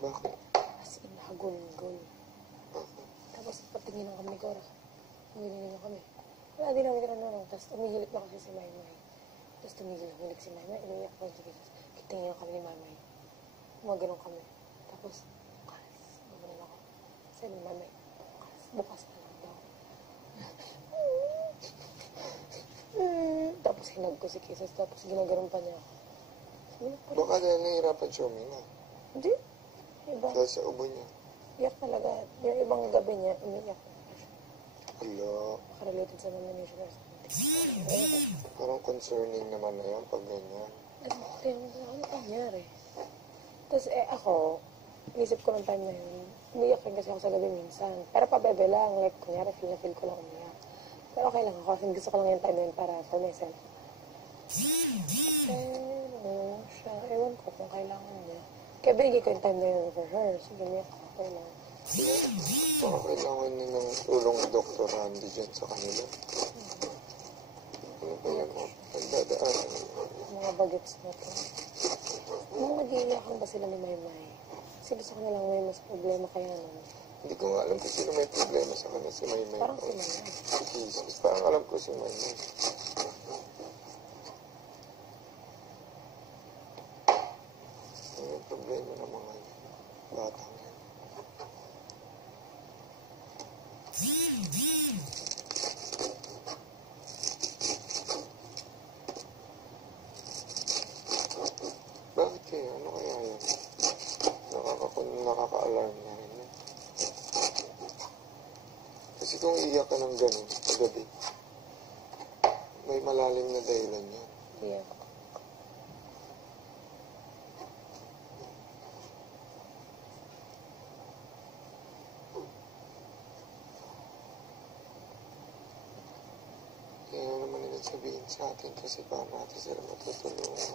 Bakit? As in, hagulgol. Bakit? Tapos patingin ng kami ni Cora. Ganyan kami. Wala din namin tinanong. Tapos umihilik na kasi si Maymay. Tapos tumigil-hilik si Maymay. Umiyak ko si Jesus. Kitingin kami ni Maymay. Gumagano'n kami. Tapos, bukas. Gumanon ako. Sabi ni Maymay, bukas na lang daw. Tapos hinag ko si Jesus. Tapos ginaganon pa niya ako. Baka dahil nahihirapan siya uminga. Hindi. Iba. Dahil sa ubo niya. Iyak talaga. Yung ibang gabi niya, umiyak. Hala. Nakarelated sa nomination or something. Parang concerning naman na yan pag ganyan. Ano nangyari? Tapos ako, isip ko ng time na yun, umiyak rin kasi ako sa gabi minsan. Pero pabebe lang, like, kunyari, feel ko lang umiyak. Pero okay lang ako, kasi gusto ko lang yung time na yun para for myself. Pero, siya, ewan ko kung kailangan niya. Kaya binigay ko yung time na yun for her, so umiyak ako, okay lang. Baka kailangan niya ng tulong ni Dr. Randy dyan sa kanila. Ano ba yan mo? Nagdadaanan. Mga bagets na to. Nung nag-iiyakan ba sila ni Maymay? Sila sa kanilang may mas problema kaya naman. Hindi ko nga alam kung sino may problema sa kanya, si Maymay. Parang si Maymay. Si Jesus. Parang alam ko si Maymay. May problema ng mga batang yan. Bakit kaya? Ano kaya yan? Nakaka-alarm na rin yan. Kasi kung iiyak ka ng ganun, kagabi, may malalim na dahilan yan. Yeah. Kaya naman nila sabihin sa atin kasi paano natin sila matutulungan.